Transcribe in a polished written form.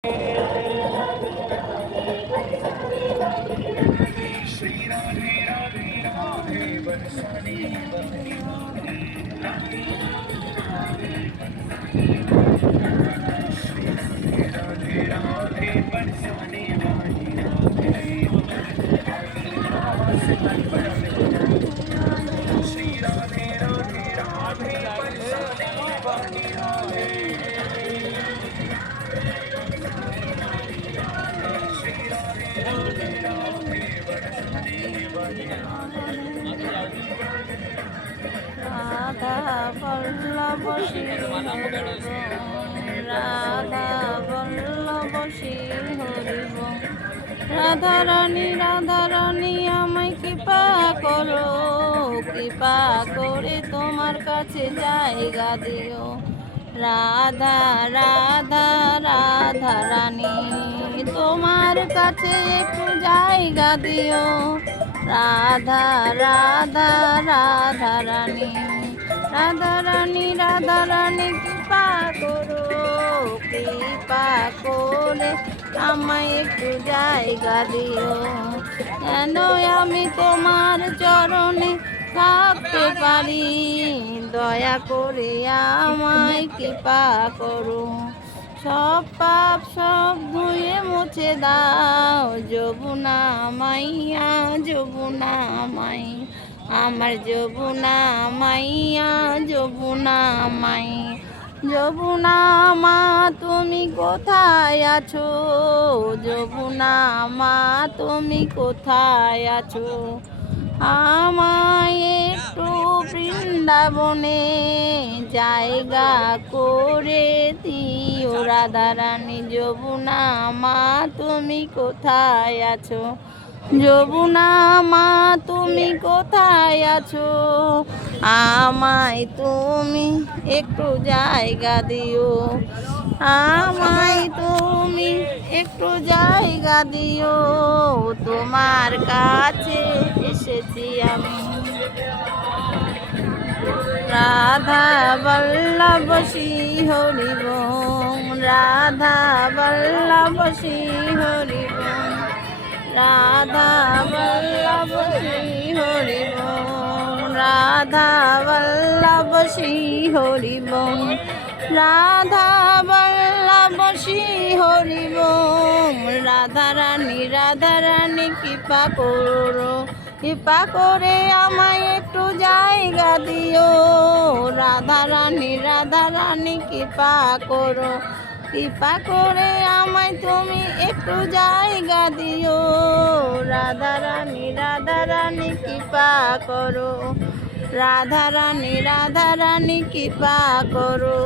श्री राधे राधे राधे बरसाने बरसाने राधे राधे राधे बरसाने वाली श्री राधे राधे राधे बरसाने वाली राधे श्री राधे राधे राधे बरसाने वाली রাধা বল্লভ শ্রী হরিব, রাধা বল্লভ শ্রী হরিব। রাধা রানী আমায় কৃপা করো, কৃপা করে তোমার কাছে জায়গা দিও। রাধা রাধা রাধা রানী তোমার কাছে একটু জায়গা দিও। রাধা রাধা রাধা রানী কৃপা করো, কৃপা করে আমায় একটু জায়গা দিও। কেন আমি তোমার চরণে থাকতে পারি, দয়া করে আমায় কৃপা করো। সব পাপ সব ধুয়ে মুছে দাও, যমুনা মাইয়া যমুনা মাই, আমার যমুনা মাইয়া যমুনা মাই। যমুনা মা তুমি কোথায় আছো, যমুনা মা তুমি কোথায় আছো? আমায় একটু বৃন্দাবনে জায়গা করে দিও রাধারানী। যমুনা মা তুমি কোথায় আছো, যমুনা মা তুমি কোথায় আছো? আমায় তুমি একটু জায়গা দিও, আমায় তুমি একটু জায়গা দিও। তোমার কাছে এসেছি আমি। রাধা বল্লভ শ্রী হরিব, রাধা বল্লভ শ্রী হরিব, রাধা বল্লভ শ্রী হরিব, রাধা বল্লভ শ্রী হরিব, রাধা বল্লভ শ্রী হরিব। রাধা রানী কৃপা করো, কৃপা করে আমায় একটু জায়গা দিও। রাধা রানী কৃপা করো, কৃপা করে আমায় তুমি একটু জায়গা দিও। রাধা রানী কৃপা করো, রাধা রানী কৃপা করো।